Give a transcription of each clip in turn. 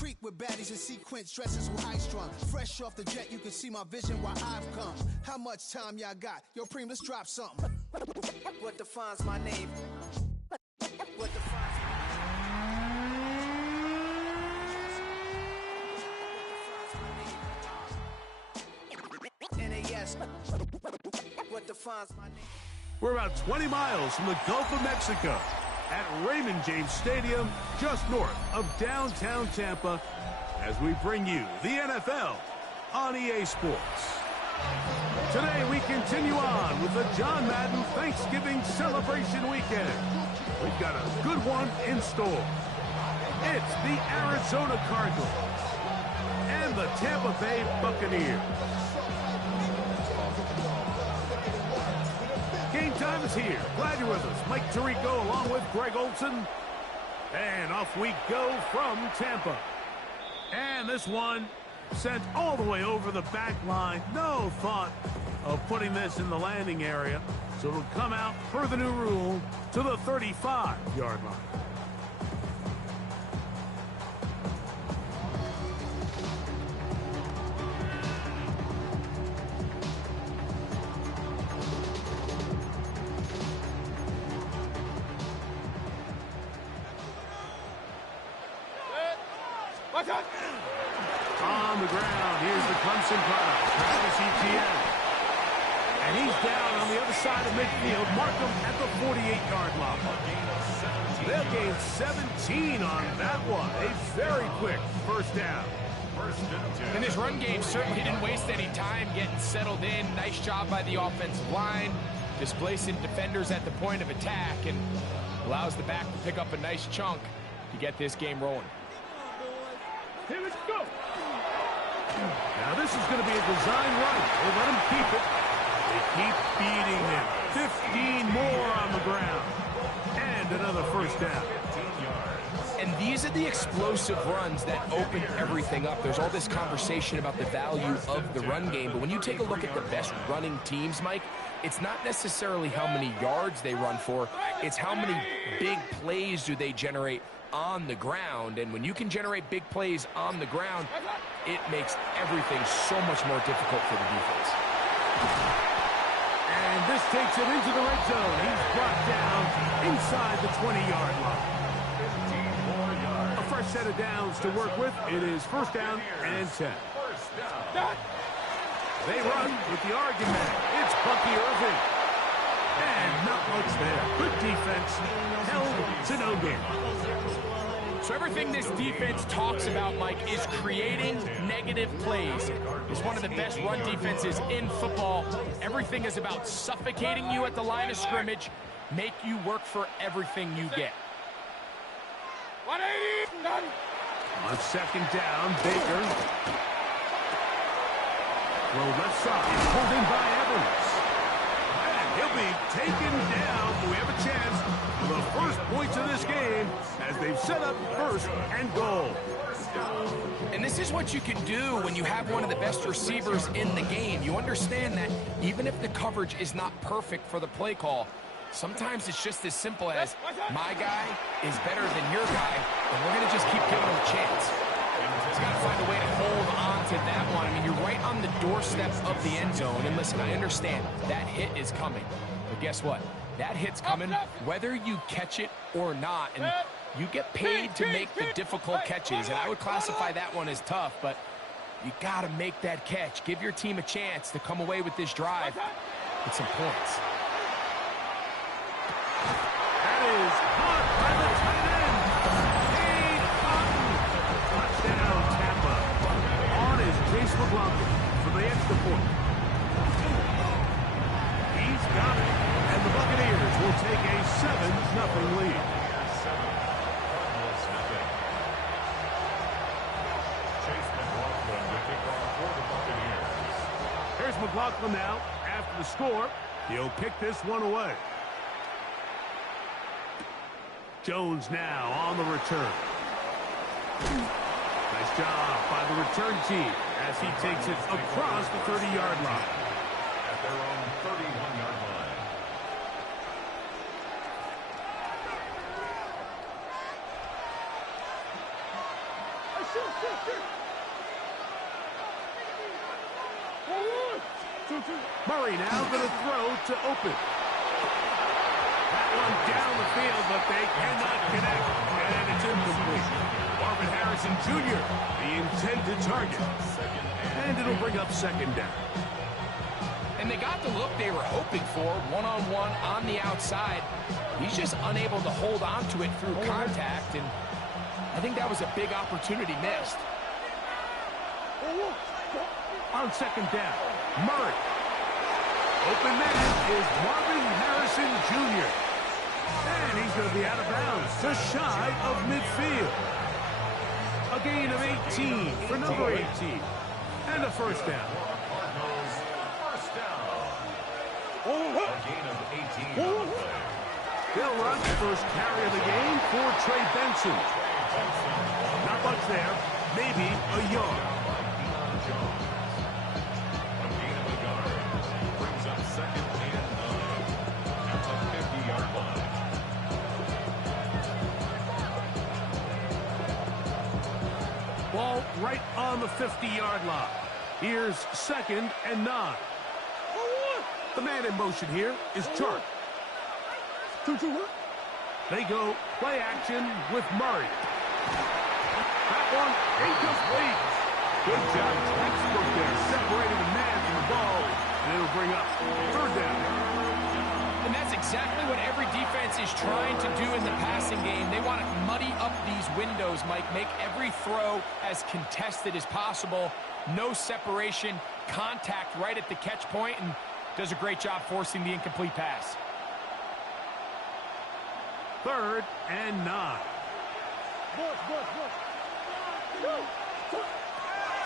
creep with baddies in sequence dresses who high strung. Fresh off the jet, you can see my vision where I've come. How much time y'all got? Yo, Preem, let's drop something. What defines my name? What defines NAS? What defines my name? We're about 20 miles from the Gulf of Mexico at Raymond James Stadium, just north of downtown Tampa, as we bring you the NFL on EA Sports. Today we continue on with the John Madden Thanksgiving celebration weekend. We've got a good one in store. It's the Arizona Cardinals and the Tampa Bay Buccaneers. Game time is here. Glad you're with us. Mike Tirico along with Greg Olson. And off we go from Tampa. And this one sent all the way over the back line. No thought of putting this in the landing area. So it'll come out per the new rule to the 35-yard line. On the ground, here's the Clemson product, Travis Etienne. And he's down on the other side of midfield. Mark him at the 48-yard line. They'll gain 17 on that one. A very quick first down. And this run game certainly didn't waste any time getting settled in. Nice job by the offensive line, displacing defenders at the point of attack, and allows the back to pick up a nice chunk to get this game rolling. Here we go. Now this is going to be a design run. They let him keep it. They keep beating him. 15 more on the ground. And another first down. And these are the explosive runs that open everything up. There's all this conversation about the value of the run game, but when you take a look at the best running teams, Mike, it's not necessarily how many yards they run for, it's how many big plays do they generate on the ground. And when you can generate big plays on the ground, it makes everything so much more difficult for the defense. And this takes him into the red zone. He's brought down inside the 20-yard line. A fresh set of downs to work with. It is first down and 10. They run with the argument. It's Bucky Irving. And not much there. Good defense. Held to no gain. So everything this defense talks about, Mike, is creating negative plays. It's one of the best run defenses in football. Everything is about suffocating you at the line of scrimmage, make you work for everything you get. 180, done. On second down, Baker. Throw left side, pulled in by Evans. And he'll be taken down. We have a chance for the first points of this game as they've set up first and goal. And this is what you can do when you have one of the best receivers in the game. You understand that even if the coverage is not perfect for the play call, sometimes it's just as simple as my guy is better than your guy, and we're going to just keep giving him a chance. He's got to find a way to hold on to that one. I mean, you're right on the doorstep of the end zone. And listen, I understand that hit is coming. But guess what? That hit's coming whether you catch it or not. And you get paid to make the difficult catches. And I would classify that one as tough, but you got to make that catch. Give your team a chance to come away with this drive with some points. That is caught by the tight end. Cade Otton. Touchdown, Tampa. On is Chase McLaughlin for the extra point. He's got it. And the Buccaneers will take a 7-0 lead. Here's McLaughlin now. After the score, he'll pick this one away. Jones now on the return. Nice job by the return team as he takes it across the 30-yard line. At their own 31-yard line. Murray now going to throw to open. That one down the field, but they cannot connect, and it's incomplete. Marvin Harrison Jr., the intended target. And it'll bring up second down. And they got the look they were hoping for, one-on-one on the outside. He's just unable to hold on to it through contact, and I think that was a big opportunity missed. On second down, Murray. Open man is Marvin Harrison Jr. And he's going to be out of bounds, just shy of midfield. A gain of 18 for number 18. And a first down. First down. A gain of 18 on the play. They'll run the first carry of the game for Trey Benson. Not much there, maybe a yard. A gain of a yard. Brings up second and 9. At the 50-yard line. Ball right on the 50-yard line. Here's second and 9. The man in motion here is Chark. They go play action with Murray. That one incomplete. Good job, textbook there, separating the man from the ball, and it'll bring up third down. And that's exactly what every defense is trying to do in the passing game. They want to muddy up these windows, Mike, make every throw as contested as possible. No separation, contact right at the catch point, and does a great job forcing the incomplete pass. Third and 9.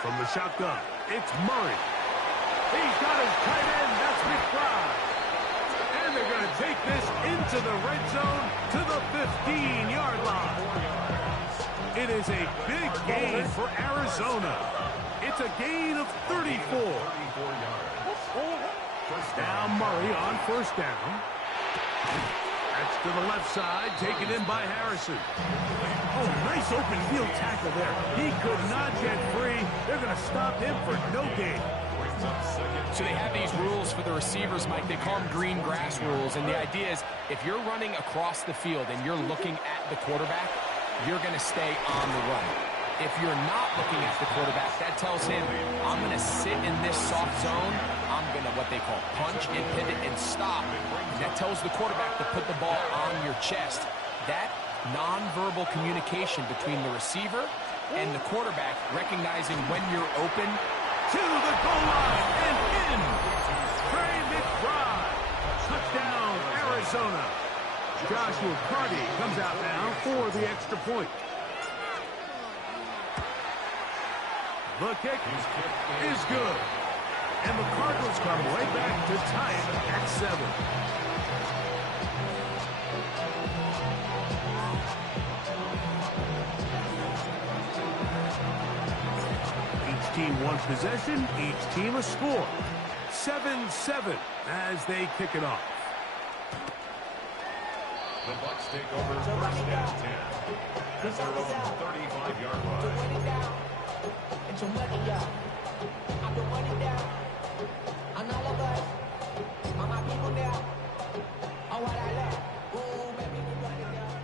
From the shotgun, it's Murray. He's got his tight end, that's McBride. And they're going to take this into the red zone to the 15-yard line. It is a big gain for Arizona. It's a gain of 34. Now Murray on first down. That's to the left side, taken in by Harrison. Oh, nice open field tackle there. He could not get free. They're going to stop him for no gain. So they have these rules for the receivers, Mike. They call them green grass rules. And the idea is if you're running across the field and you're looking at the quarterback, you're going to stay on the run. If you're not looking at the quarterback, that tells him, I'm going to sit in this soft zone. I'm going to what they call punch and pivot and stop. And that tells the quarterback to put the ball on your chest. That nonverbal communication between the receiver and the quarterback, recognizing when you're open. To the goal line and in. Trey McBride. Touchdown, Arizona. Joshua Carty comes out now for the extra point. The kick is good. And the Cardinals come right back to tie it at 7. Each team one possession, each team a score. 7-7 as they kick it off. The Bucs take over first and 10. At their own 35-yard line. Your money up. I put money down. On all of us. On my people now. On what I love. Ooh, baby, we run it down.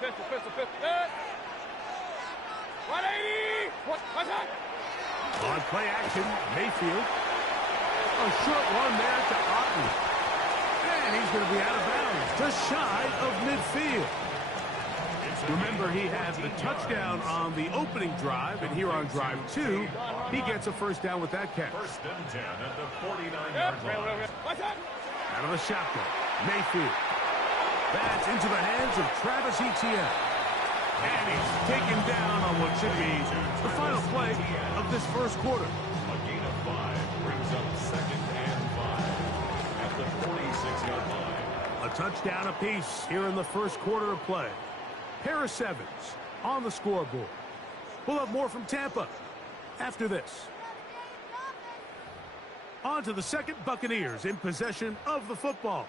Pistol. 180. What's that? On play action, Mayfield. A short one there to Otten. And he's going to be out of bounds, just shy of midfield. Remember, he had the touchdown on the opening drive, and here on drive 2, he gets a first down with that catch. First and 10 at the 49-yard line. What's that? Out of the shotgun, Mayfield. That's into the hands of Travis Etienne. And he's taken down on what should be the final play of this first quarter. A gain of 5 brings up second and 5 at the 46-yard line. A touchdown apiece here in the first quarter of play. Pair of 7s on the scoreboard. We'll have more from Tampa after this. On to the second, Buccaneers in possession of the football.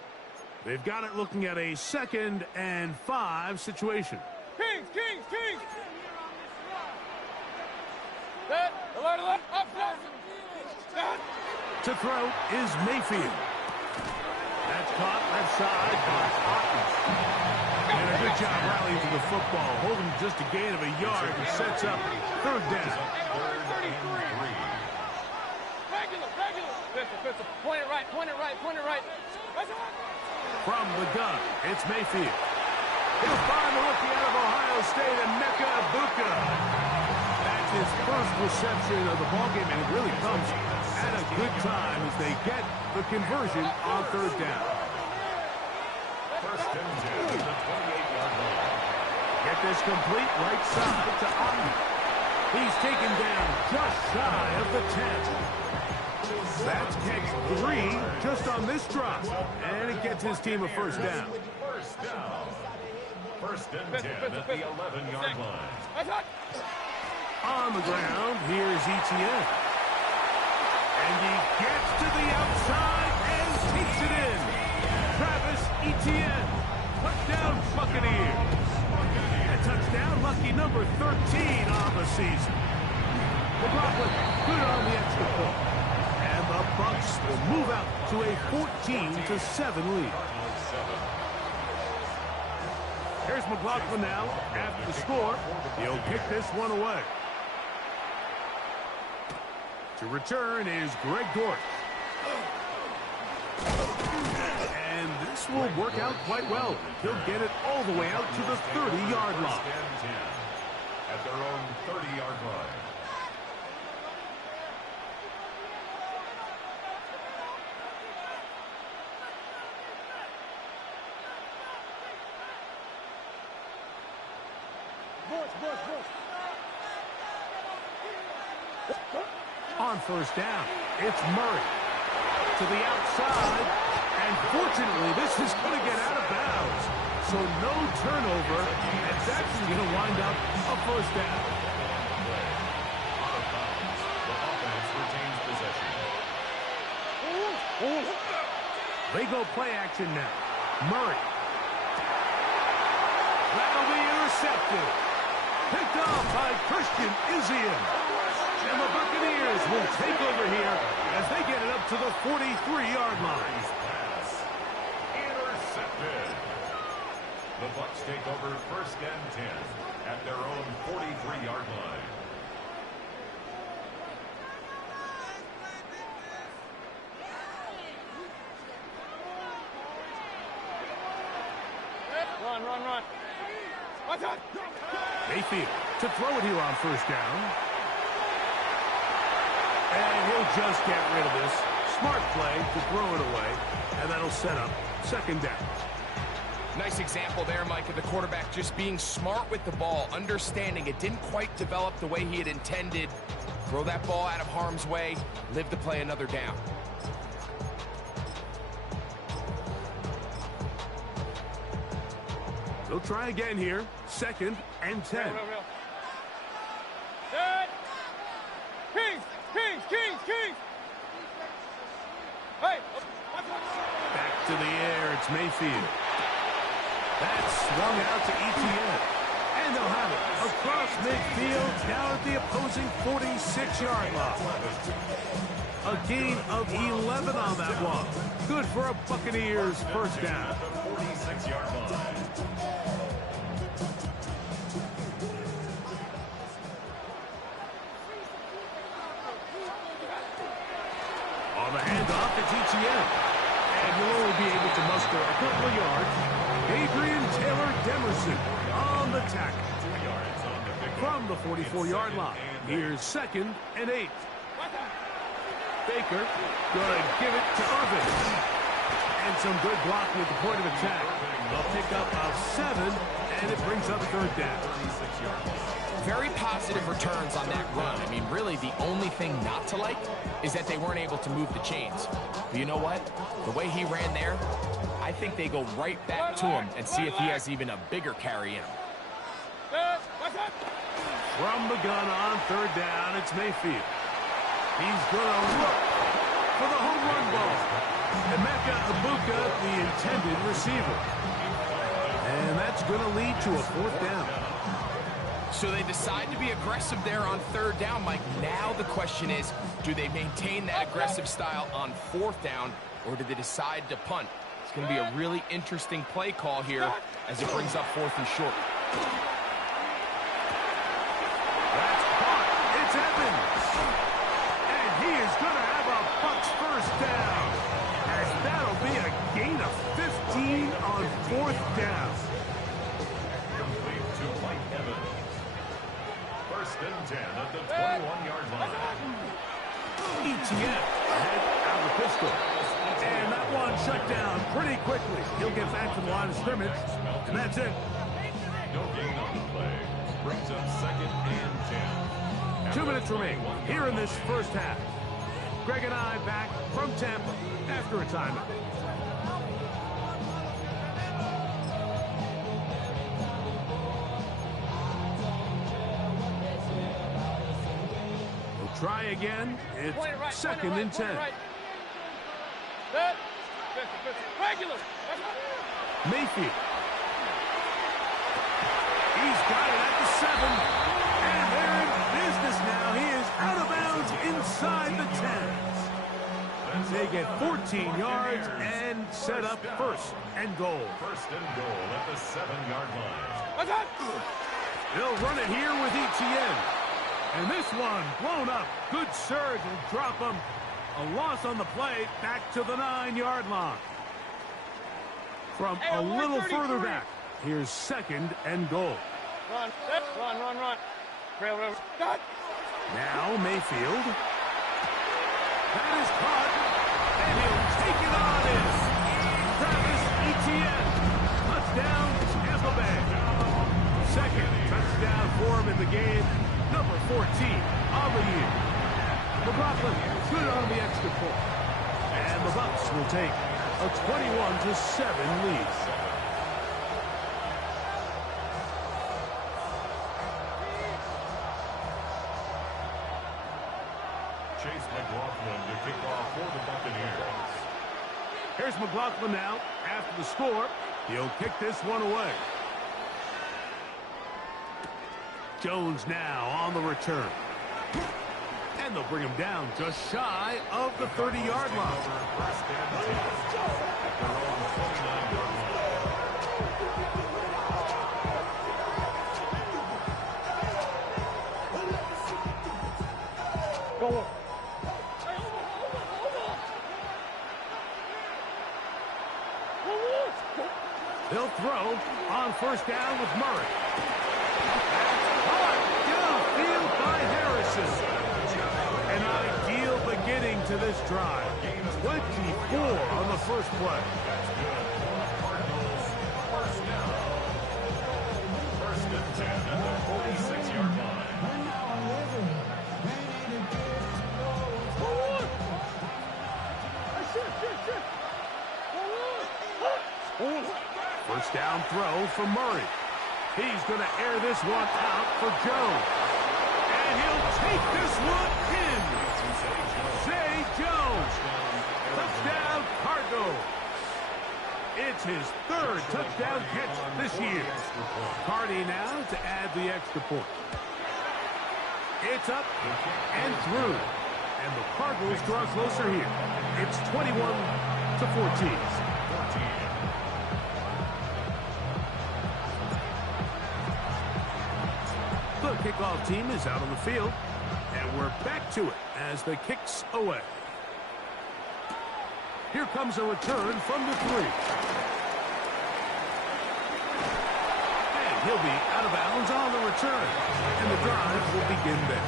They've got it looking at a 2nd and 5 situation. Kings! To throw is Mayfield. That's caught left side by Hawkins. And a good job rallying to the football, holding just a gain of a yard and sets up third down. Point it right, point it right, point it right. From the gun, it's Mayfield. He'll find the rookie out of Ohio State, and Bucs. That's his first reception of the ballgame, and it really comes at a good time as they get the conversion on third down. First and 10 at the 28-yard line. Get this complete right side to Ogden. He's taken down just shy of the 10. That's catch 3 just on this drop, and it gets his team a first down. First down. First and 10 at the 11-yard line. On the ground, here's Etienne. And he gets to the outside and takes it in. Travis Etienne, touchdown Buccaneers. A touchdown, lucky number 13 on the season. McLaughlin good on the extra point. And the Bucs will move out to a 14-7 lead. Here's McLaughlin now. After the score, he'll kick this one away. To return is Greg Dortch. And this will work out quite well. He'll get it all the way out to the 30-yard line. At their own 30-yard line. On first down, it's Murray to the outside, and fortunately this is going to get out of bounds, so no turnover, and it's actually going to wind up a first down. Out of bounds, the offense retains possession. They go play action now. Murray. That'll be intercepted. Picked off by Christian Izien. And the Buccaneers will take over here as they get it up to the 43-yard line. Pass intercepted. The Bucs take over first and 10 at their own 43-yard line. Run. What's up? Mayfield to throw it here on first down. And he'll just get rid of this. Smart play to throw it away, and that'll set up second down. Nice example there, Mike, of the quarterback just being smart with the ball, understanding it didn't quite develop the way he had intended. Throw that ball out of harm's way, live to play another down. They'll try again here. Second and 10. Set. Kings. Hey. Back to the air, it's Mayfield. That's swung out to Etienne. And they'll have it across midfield down at the opposing 46-yard line. A gain of 11 on that one. Good for a Buccaneers first down. 46-yard line. On the handoff, it's Etienne. And he'll only be able to muster a couple of yards. Adrian Taylor-Demerson on the tackle. From the 44-yard line, here's second and 8. Baker gonna give it to Irvin. And some good blocking at the point of attack. They'll pick up a 7, and it brings up third down. Very positive returns on that run. I mean, really, the only thing not to like is that they weren't able to move the chains. But you know what? The way he ran there, I think they go right back to him and see if he has even a bigger carry in him. From the gun on third down, it's Mayfield. He's going to look for the home run ball. Emeka Egbuka, the intended receiver. And that's going to lead to a fourth down. So they decide to be aggressive there on third down, Mike. Now the question is, do they maintain that aggressive style on fourth down, or do they decide to punt? It's going to be a really interesting play call here as it brings up fourth and short. That's caught. It's Evans. And he is going to have a Bucs first down, as that'll be a gain of 15 on fourth down. Complete to Mike Evans. First and 10 at the 21-yard line. ETN ahead out of the pistol. And that one shut down pretty quickly. He'll get back to the line of scrimmage, and that's it. No gain on the play. Brings up second and 10. 2 minutes remain here in this first half. Greg and I back from Tampa after a timeout. We'll try again. It's second and 10. Regular. Mayfield. He's got it at the 7. And they're in business now. He is out of bounds inside the 10. They get 14 yards and set up first and goal. First and goal at the 7-yard line. They'll run it here with ETN. And this one blown up. Good surge will drop him. A loss on the play back to the 9-yard line. From a little further back, here's second and goal. Run. Rail. Now Mayfield. That is caught. And he'll take it on in. Travis Etienne. Touchdown, Tampa Bay. Second touchdown for him in the game. Number 14 on the year. McLaughlin good on the extra point. And the Bucs will take a 21-7 lead. Chase McLaughlin to kick off for the Buccaneers. Here's McLaughlin now. After the score, he'll kick this one away. Jones now on the return. And they'll bring him down just shy of the 30-yard line. First and 10 at their own 29-yard line. Go on. They'll throw on first down with Murray. That's caught downfield by Harrison. An ideal beginning to this drive. 24 on the first play. That's good for the Cardinals. First down. First and 10 at the 46-yard line. First down throw for Murray. He's going to air this one out for Jones. And he'll take this one in. Zay Jones. Touchdown, Cardinals. It's his third touchdown catch this year. Cardi now to add the extra point. It's up and through. And the Cardinals draw closer here. It's 21-14. The kickoff team is out on the field, and we're back to it as the kick's away. Here comes a return from the 3. And he'll be out of bounds on the return, and the drive will begin there.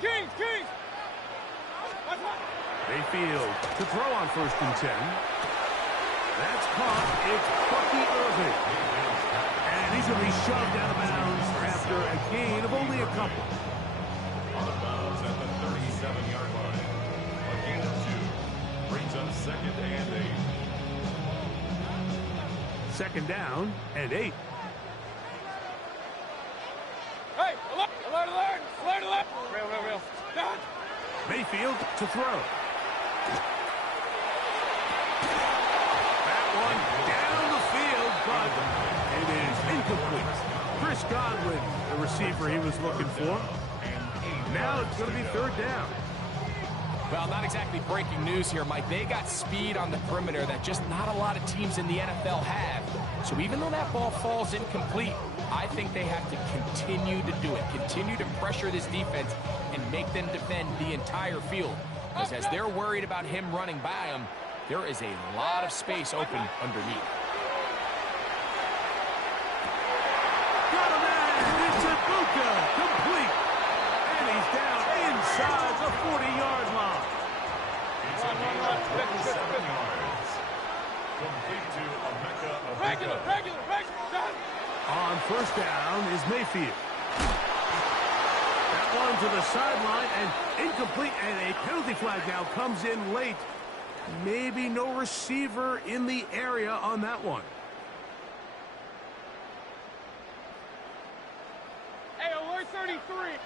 Kings! Mayfield to throw on first and 10. That's caught. It's Bucky Irving. And he's going to be shoved out of bounds after a gain of only a couple. Out of bounds at the 37-yard line. A gain of 2. Brings up second and 8. Second down and 8. Hey, alert! Rail. Done. Mayfield to throw. incomplete. Chris Godwin, the receiver he was looking for. Now it's going to be third down. Well, not exactly breaking news here, Mike. They got speed on the perimeter that just not a lot of teams in the NFL have. So even though that ball falls incomplete, I think they have to continue to do it. Continue to pressure this defense and make them defend the entire field. Because as they're worried about him running by them, there is a lot of space open underneath. Got him in! It's a Bucs, complete! And he's down inside the 40-yard line. It's a gain of 27 yards. Complete to Emeka. Regular. On first down is Mayfield. That one to the sideline and incomplete, and a penalty flag now comes in late. Maybe no receiver in the area on that one. Hey, alert 33.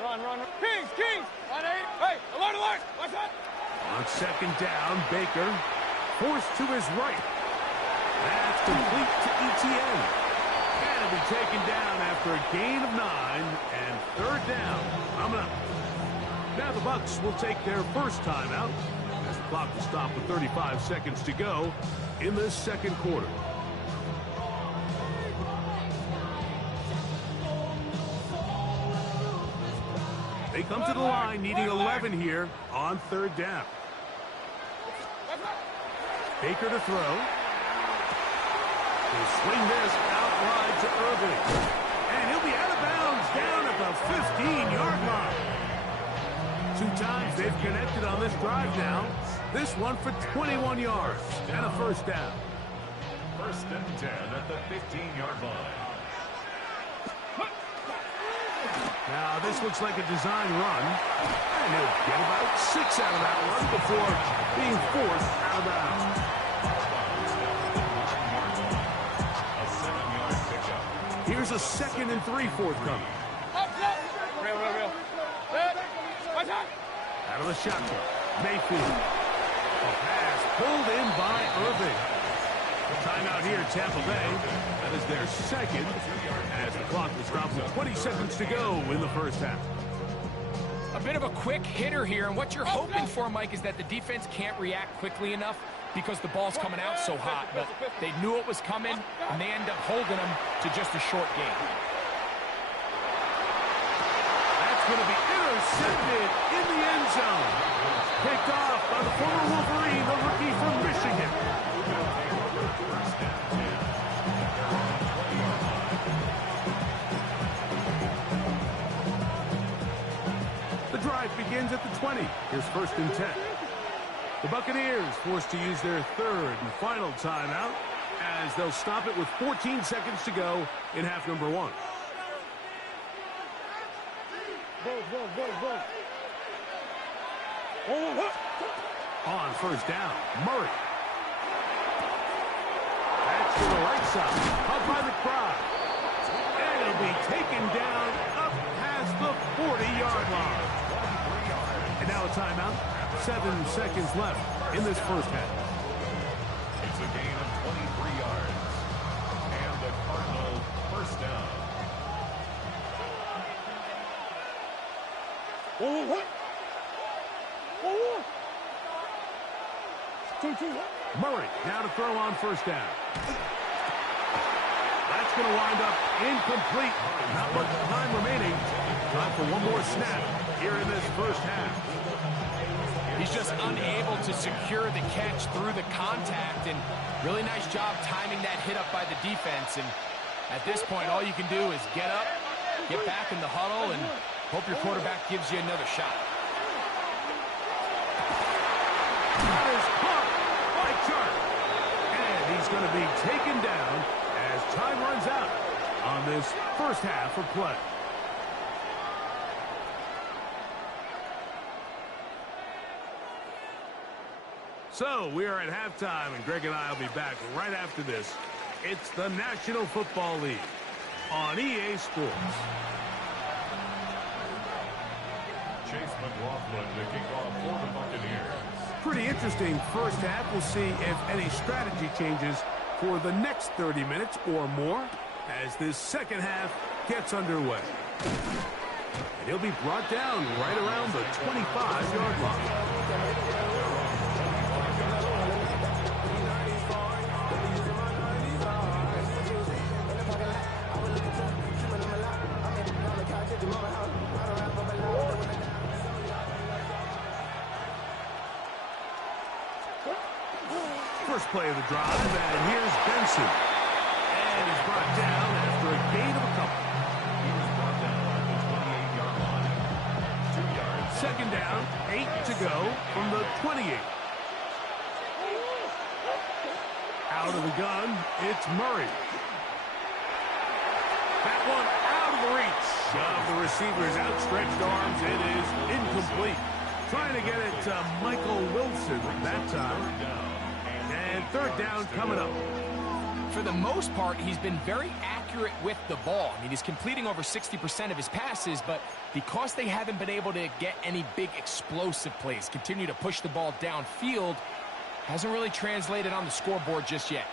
Run. Kings. On 8. Hey, alert. Watch out. On second down, Baker forced to his right. That's complete to Etienne. And it'll be taken down after a gain of 9 and third down. Coming up. Now the Bucs will take their first timeout as the clock will stop with 35 seconds to go in the second quarter. They come to the line needing 11 here on third down. Baker to throw. He'll swing this out wide to Irving. And he'll be out of bounds down at the 15-yard line. 2 times they've connected on this drive now. This one for 21 yards and a first down. First and 10 at the 15-yard line. Now this looks like a design run. And he'll get about 6 out of that one before being forced out of bounds. A 7-yard pickup. Here's a 2nd and 3 forthcoming. Real. Watch out. Out of the shotgun, Mayfield. A pass pulled in by Irving. Timeout here, Tampa Bay. That is their second as the clock will stop with 20 seconds to go in the first half. A bit of a quick hitter here, and what you're hoping for, Mike, is that the defense can't react quickly enough because the ball's coming out so hot. But they knew it was coming, and they end up holding them to just a short game. That's going to be intercepted in the end zone. Picked off by the former Wolverine, the rookie from Michigan. The drive begins at the 20. Here's first and 10. The Buccaneers forced to use their third and final timeout as they'll stop it with 14 seconds to go in half number 1. On first down, Murray. That's to the right side, up by the crowd. And it'll be taken down up past the 40-yard line. And now a timeout. 7 seconds left in this first half. It's a gain of 23 yards. And the Cardinal first down. Murray now to throw on first down. That's going to wind up incomplete. Not much time remaining. Time for one more snap here in this first half. He's just unable to secure the catch through the contact, and really nice job timing that hit up by the defense. And at this point, all you can do is get up, get back in the huddle, and hope your quarterback gives you another shot. That is caught by Chark. And he's going to be taken down as time runs out on this first half of play. So we are at halftime, and Greg and I will be back right after this. It's the National Football League on EA Sports. Chase McLaughlin to kick off for the Buccaneers. Pretty interesting first half. We'll see if any strategy changes for the next 30 minutes or more as this second half gets underway. And he'll be brought down right around the 25-yard line. First play of the drive, and here's Benson. And he's brought down after a gain of a couple. He was brought down at the 28-yard line. 2 yards. Second down, 8 to go from the 28. Out of the gun, it's Murray. That one out of the reach of the receiver's outstretched arms. It is incomplete. Trying to get it to Michael Wilson that time. And third down coming up. For the most part, he's been very accurate with the ball. I mean, he's completing over 60% of his passes, but because they haven't been able to get any big explosive plays, continue to push the ball downfield, hasn't really translated on the scoreboard just yet.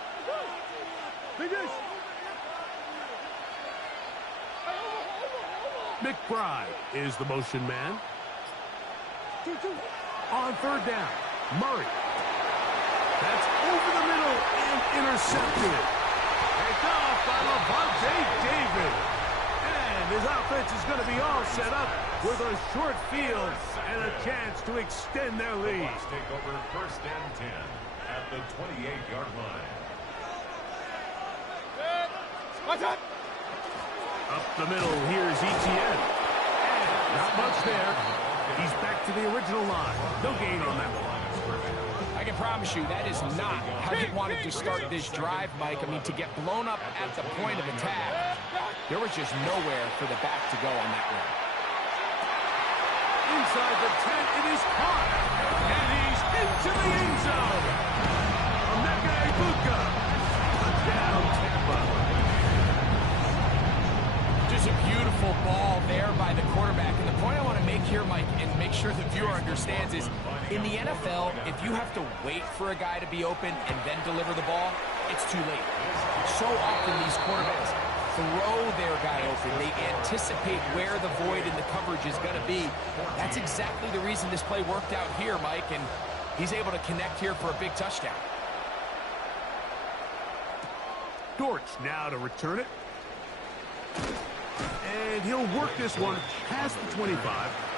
McBride is the motion man. On third down, Murray. That's over the middle and intercepted. Picked off by Levante David. And his offense is going to be all set up with a short field and a chance to extend their lead. Bucs take over first and 10 at the 28-yard line. Up the middle, here's Etienne. And not much there. He's back to the original line. No gain on that one. I can promise you that is not how they wanted to start this drive, Mike. I mean, to get blown up at the point of attack, there was just nowhere for the back to go on that run. Inside the 10, it is caught. And he's into the end zone. Emeka Egbuka. Touchdown, Tampa. Just a beautiful ball there by the quarterback. And the point I want to make here, Mike, and make sure the viewer understands is, in the NFL, if you have to wait for a guy to be open and then deliver the ball, it's too late. So often these quarterbacks throw their guy open. They anticipate where the void in the coverage is going to be. That's exactly the reason this play worked out here, Mike, and he's able to connect here for a big touchdown. Dortch now to return it. And he'll work this one past the 25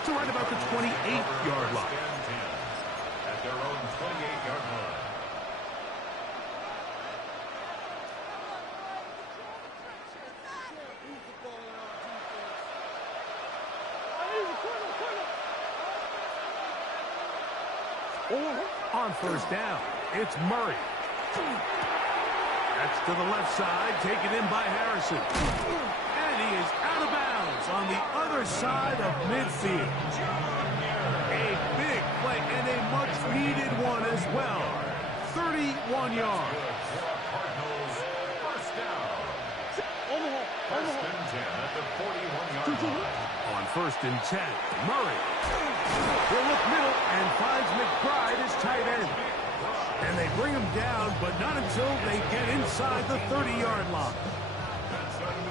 to right about the 28-yard line. At their own 28-yard line. On first down, it's Murray. That's to the left side, taken in by Harrison. And he is out of bounds on the other side of midfield. A big play and a much-needed one as well. 31 yards. Cardinals first down. First and 10 at the 41-yard line. On first and 10, Murray. He'll look middle and finds McBride as tight end. And they bring him down, but not until they get inside the 30-yard line.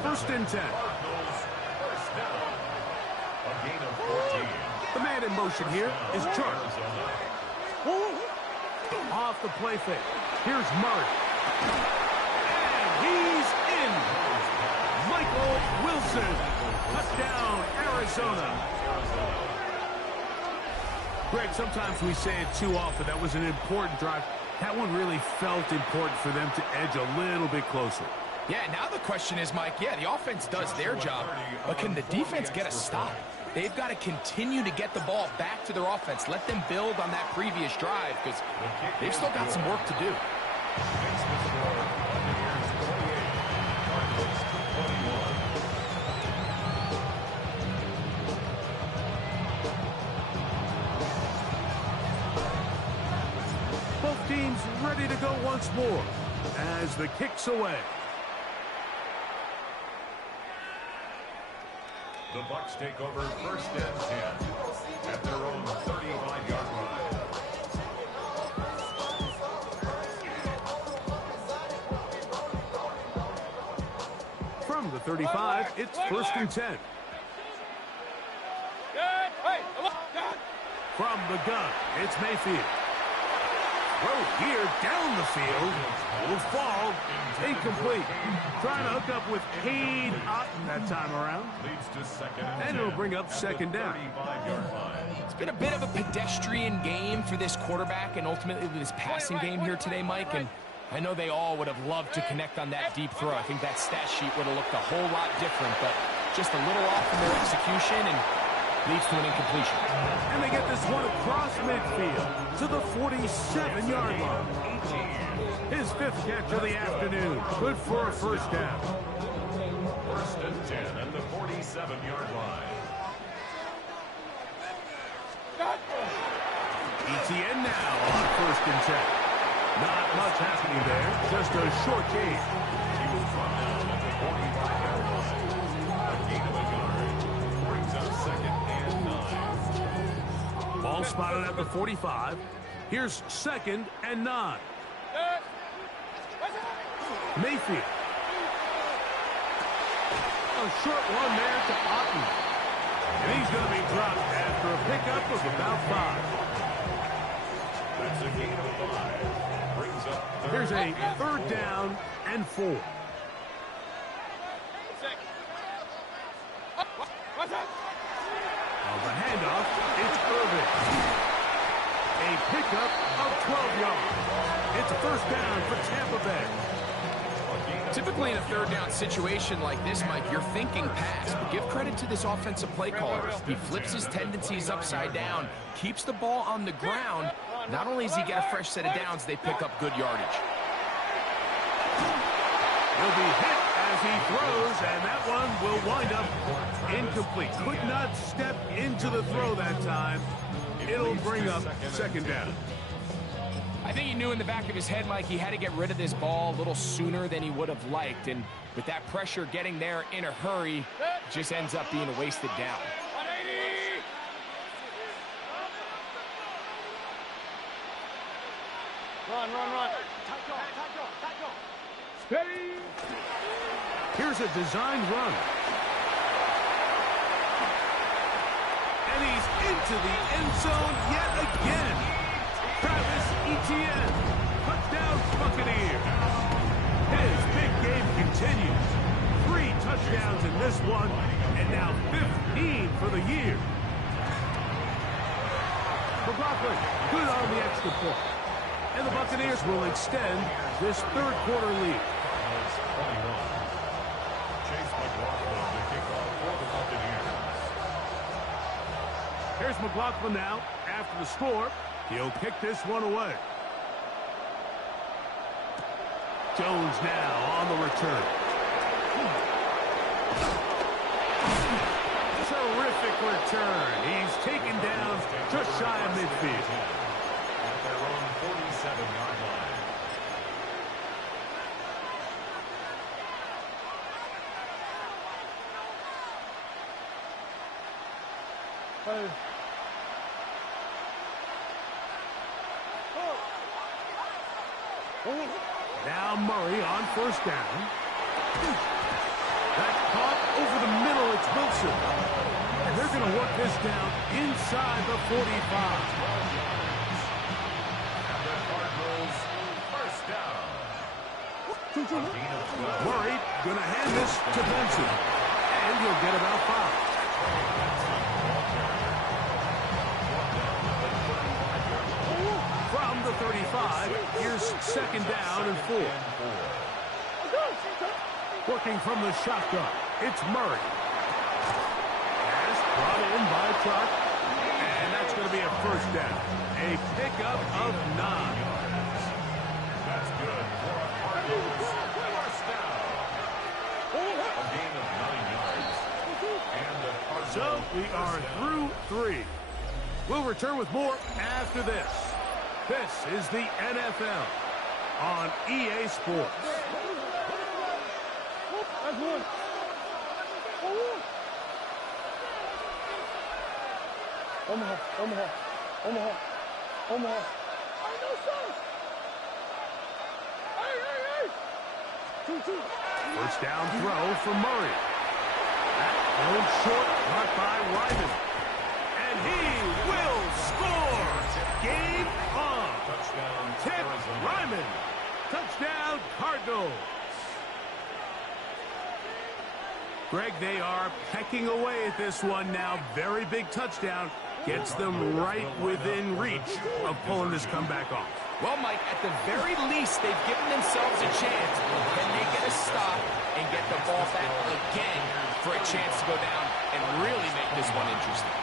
First and 10. First down. A gain of 14. The man in motion here is Charles. Off the play fake. Here's Murray. And he's in. Michael Wilson. Touchdown, Arizona. Greg, sometimes we say it too often. That was an important drive. That one really felt important for them to edge a little bit closer. Yeah, now the question is, Mike, yeah, the offense does their job, but can the defense get a stop? They've got to continue to get the ball back to their offense. Let them build on that previous drive because they've still got some work to do. Both teams ready to go once more as the kick's away. The Bucs take over first and 10 at their own 35-yard line. 35, it's 1st and 10. From the gun, it's Mayfield. Throw here down the field. Will fall. Incomplete. Trying to hook up with Cade Otton that time around. Leads to 2nd and 10. And it'll bring up 2nd down. 35-yard line. It's been a bit of a pedestrian game for this quarterback and ultimately this passing game here today, Mike. And I know they all would have loved to connect on that deep throw. I think that stat sheet would have looked a whole lot different, but just a little off from their execution and leads to an incompletion. And they get this one across midfield to the 47-yard line. His 5th catch of the afternoon. Good for a 1st down. 1st and 10 and the 47-yard line. ETN now on 1st and 10. Not much happening there. Just a short gain. He was brought down at the 45-yard line. A gain of a yard. Brings up 2nd and 9. Ball spotted at the 45. Here's 2nd and 9. Mayfield. A short one there to Otton. And he's going to be dropped after a pickup of about 5. That's a gain of 5. Brings up Here's a 3rd down and 4. On the handoff, it's Irvin. A pickup of 12 yards. It's a 1st down for Tampa Bay. Typically in a 3rd down situation like this, Mike, you're thinking pass. But give credit to this offensive play caller. He flips his tendencies upside down, keeps the ball on the ground. Not only does he get a fresh set of downs, they pick up good yardage. He'll be hit as he throws, and that one will wind up incomplete. Could not step into the throw that time. It'll bring up 2nd down. I think he knew in the back of his head, Mike, he had to get rid of this ball a little sooner than he would have liked. And with that pressure getting there in a hurry, it just ends up being a wasted down. Run. Steady. Here's a designed run. And he's into the end zone yet again. Travis Etienne. Touchdown Buccaneers. His big game continues. 3 touchdowns in this one, and now 15 for the year. McLaughlin, good on the extra point. And the Buccaneers will extend this 3rd quarter lead. Chase McLaughlin to kick off for the Buccaneers. Here's McLaughlin now. After the score, he'll kick this one away. Jones now on the return. Terrific return. He's taken down just shy of midfield. At their own 47-yard line. Now Murray on 1st down. That's caught over the middle. It's Wilson. And they're going to work this down inside the 45. And the Cardinals, 1st down. Murray going to hand this to Benson. And he'll get about 5. From the 35, here's 2nd down and 4. Working from the shotgun, it's Murray. Pass brought in by Clark. And that's going to be a 1st down. A pickup of 9. That's good for a Cardinals 1st down. A gain of 9 yards. And the Cardinals. So we are through 3. We'll return with more after this. This is the NFL on EA Sports. That's one. Omaha. I know, sir. Hey. First down throw for Murray. That thrown short, caught by Ryman. And he will score. Game on. Tip Ryman. Touchdown, Cardinals. Greg, they are pecking away at this one now. Very big touchdown. Gets them right within reach of pulling this comeback off. Well, Mike, at the very least, they've given themselves a chance. Can they get a stop and get the ball back again for a chance to go down and really make this one interesting?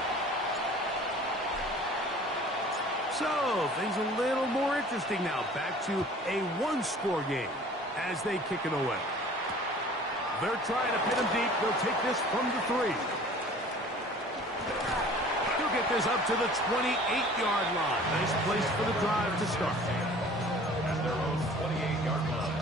So, things a little more interesting now. Back to a one-score game as they kick it away. They're trying to pin him deep. They'll take this from the 3. He'll get this up to the 28-yard line. Nice place for the drive to start. At their own 28-yard line.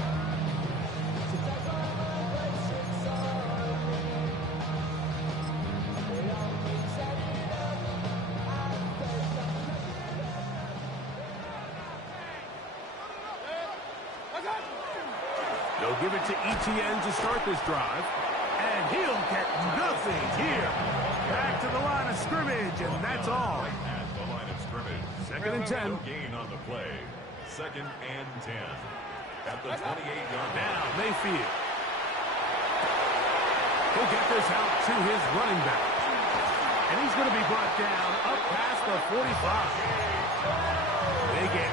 They'll give it to Etienne to start this drive. And he'll get nothing here. Back to the line of scrimmage, and that's all. At the line of scrimmage. Second and 10. No gain on the play. Second and 10. At the 28-yard line. Now Mayfield. He'll get this out to his running back. And he's going to be brought down up past the 45. They get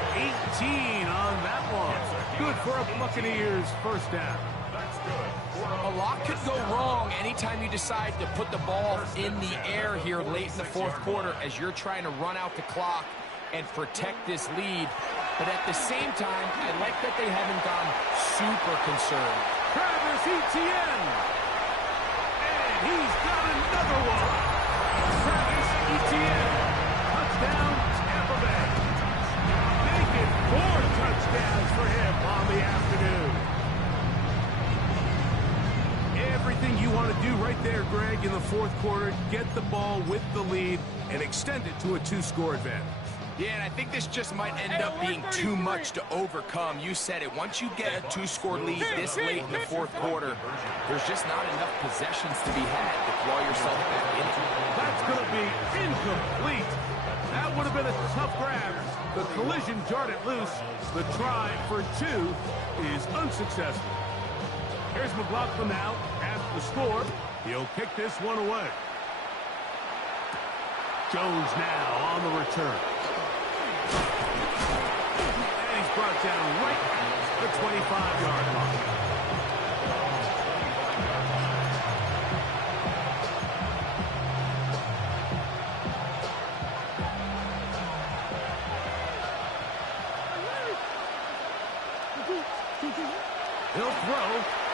18 on that one. Good for a Buccaneers first down. That's good. A lot could go wrong anytime you decide to put the ball in the air here late in the fourth quarter as you're trying to run out the clock and protect this lead. But at the same time, I like that they haven't gone super concerned. Travis Etienne. And he's got another one. Travis Etienne. Touchdown, Tampa Bay. Making 4 touchdowns for him on the afternoon. Everything you want to do right there, Greg, in the fourth quarter. Get the ball with the lead and extend it to a 2-score advantage. Yeah, and I think this just might end up being too much to overcome. You said it. Once you get a 2-score lead this late in the fourth quarter, there's just not enough possessions to be had to claw yourself back in it. That's going to be incomplete. That would have been a tough grab. The collision jarred it loose. The try for 2 is unsuccessful. Here's McLaughlin now at the score. He'll kick this one away. Jones now on the return. And he's brought down right at the 25-yard line. He'll throw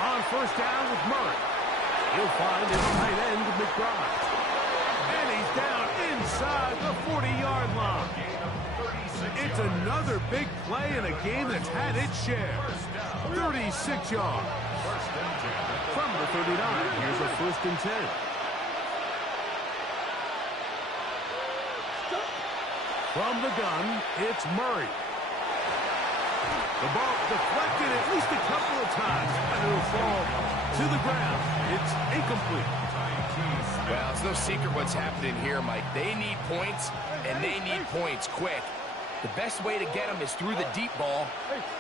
on first down with Murray. He'll find his tight end, McBride. And he's down inside the 40-yard line. It's another big play in a game that's had its share. 36 yards. From the 39, here's a first and 10. From the gun, it's Murray. The ball deflected at least a couple of times, and it'll fall to the ground. It's incomplete. Well, it's no secret what's happening here, Mike. They need points, and they need points quick. The best way to get them is through the deep ball.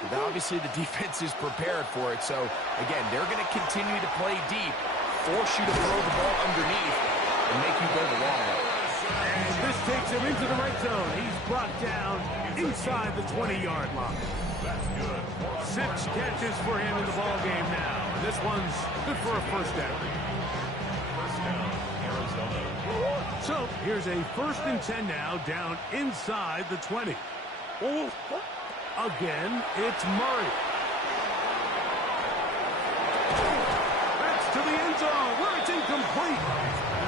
But obviously, the defense is prepared for it. So, again, they're going to continue to play deep, force you to throw the ball underneath, and make you go the long way. And this takes him into the red zone. He's brought down inside the 20-yard line. That's good. 6 catches for him in the ball game now. And this one's good for a first down. First down, Arizona. So here's a first and 10 now, down inside the 20. Again, it's Murray. That's to the end zone where it's incomplete.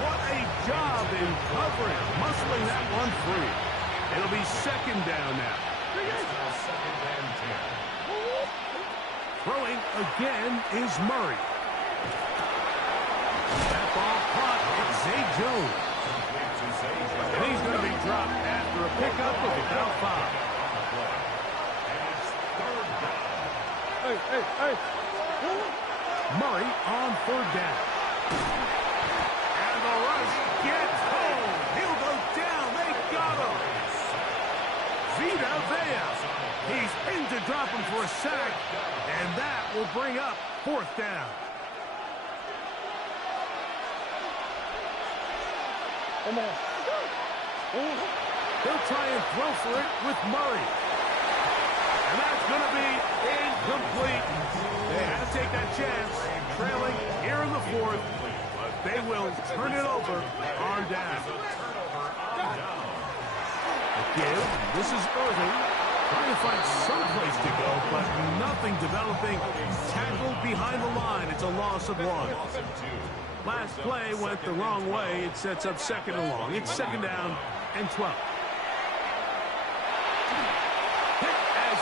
What a job in covering, muscling that one free. It'll be second down now. Second and 10. Throwing again is Murray. That ball caught. It's Zay Jones. And he's going to be dropped after a pickup of about 5. Hey, hey, hey. Murray on third down. And the rush gets home. He'll go down. They got him. Vita Vea. He's in to drop him for a sack. And that will bring up fourth down. He'll try and throw for it with Murray. And that's going to be incomplete. They had to take that chance, trailing here in the fourth, but they will turn it over on down. Again, this is Irving, trying to find some place to go, but nothing developing. Tackled behind the line. It's a loss of one. Last play went the wrong way. It sets up second and long. It's second down and 12.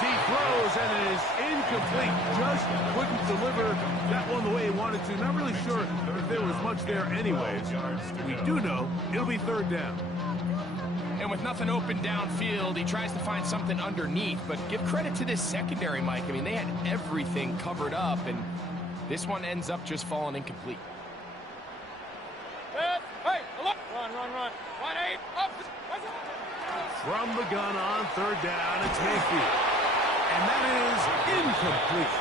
He throws, and it is incomplete. Just couldn't deliver that one the way he wanted to. Not really sure if there was much there anyways. We do know it'll be third down. And with nothing open downfield, he tries to find something underneath. But give credit to this secondary, Mike. I mean, they had everything covered up, and this one ends up just falling incomplete. Hey, look! Run. 1-8, up! From the gun on third down, it's Mayfield. And that is incomplete.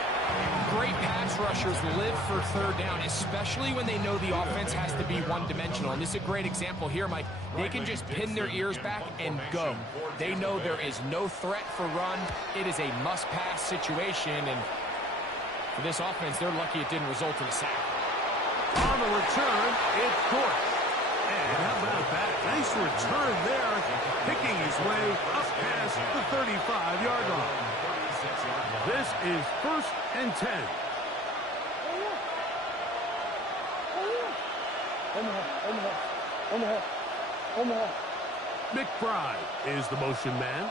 Great pass rushers live for third down, especially when they know the offense has to be one-dimensional. And this is a great example here, Mike. They can just pin their ears back and go. They know there is no threat for run. It is a must-pass situation. And for this offense, they're lucky it didn't result in a sack. On the return, it's Dort. And how about that? Nice return there, picking his way up past the 35-yard line. This is first and 10. McBride is the motion man.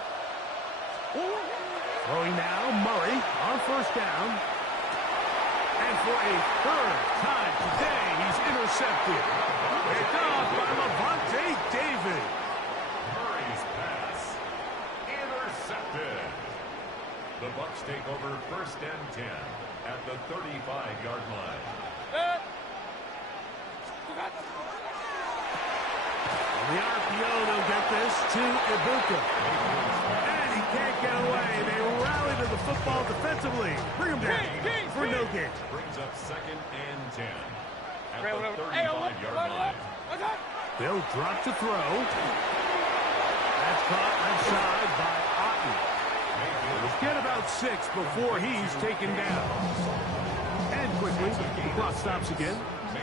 Throwing now, Murray on first down. And for a third time today, he's intercepted. Picked off by Levante David. Murray's pass intercepted. The Bucs take over first and 10 at the 35-yard line. On the RPO, they'll get this to Ibuka. And he can't get away. They rally to the football defensively. Bring him down for no gain. Brings up second and 10 at the 35-yard line. They'll drop to throw. That's caught left side by Otten. He'll get about 6 before he's taken down. And quickly, the clock stops again.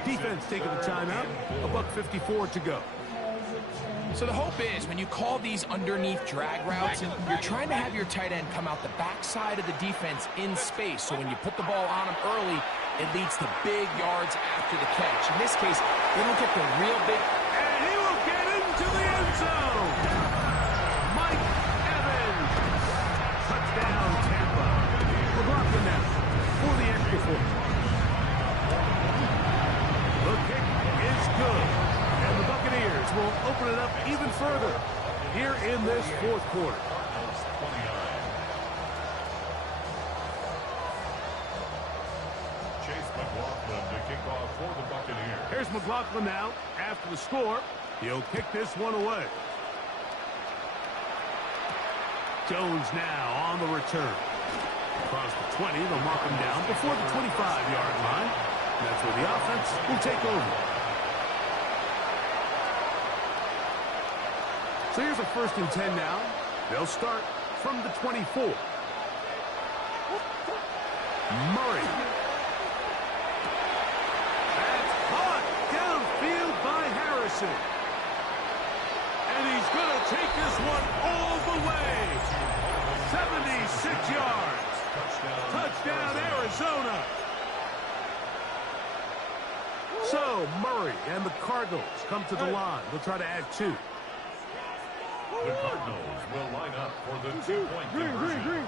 Defense taking the timeout. $1:54 to go. So the hope is when you call these underneath drag routes, you're trying to have your tight end come out the backside of the defense in space. So when you put the ball on him early, it leads to big yards after the catch. In this case, they don't get the real big. And he will get into the end zone. Mike Evans. Touchdown, Tampa. McLaughlin now for the extra point. The kick is good. And the Buccaneers will open it up even further here in this fourth quarter. Chase McLaughlin to kick off for the Buccaneers. Here's McLaughlin now after the score. He'll kick this one away. Jones now on the return. Across the 20, they'll mark him down before the 25-yard line. That's where the offense will take over. So here's a first and 10 now. They'll start from the 24. Murray. That's caught downfield by Harrison. And he's going to take this one all the way. 76 yards. Touchdown, Arizona. So Murray and the Cardinals come to the line. They'll try to add 2. The Cardinals will line up for the 2-point conversion.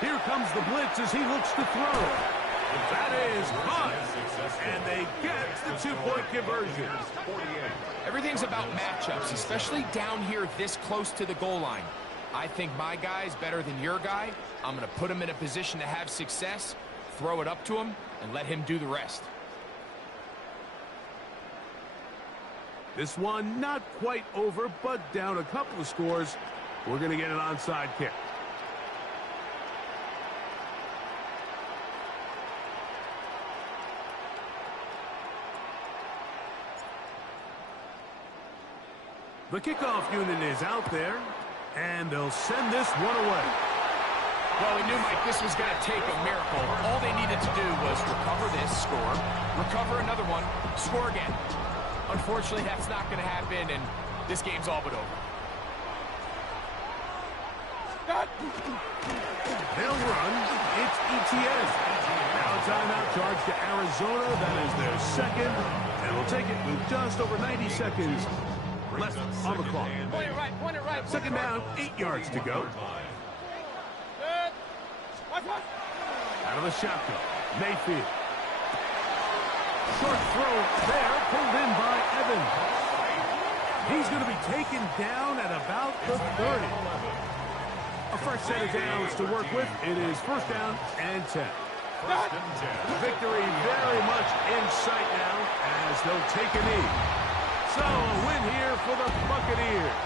Here comes the blitz as he looks to throw. That is caught. And they get the 2-point conversion. Everything's about matchups, especially down here this close to the goal line. I think my guy's better than your guy. I'm going to put him in a position to have success, throw it up to him, and let him do the rest. This one not quite over, but down a couple of scores. We're going to get an onside kick. The kickoff unit is out there, and they'll send this one away. Well, we knew, Mike, this was going to take a miracle. All they needed to do was recover this, score, recover another one, score again. Unfortunately, that's not going to happen, and this game's all but over. They'll run. It's ETN. Now a timeout charge to Arizona. That is their second, and we'll take it with just over 90 seconds left on the clock. Point it right, point it right. Second down, 8 yards to go. Out of the shotgun, Mayfield. Short throw there, pulled in by Evans. He's going to be taken down at about the 30. A fresh set of downs to work with. It is first down and 10. Victory very much in sight now as they'll take a knee. So a win here for the Buccaneers.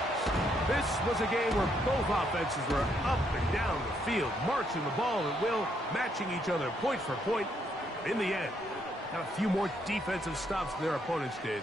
This was a game where both offenses were up and down the field, marching the ball at will, matching each other point for point. In the end, got a few more defensive stops than their opponents did.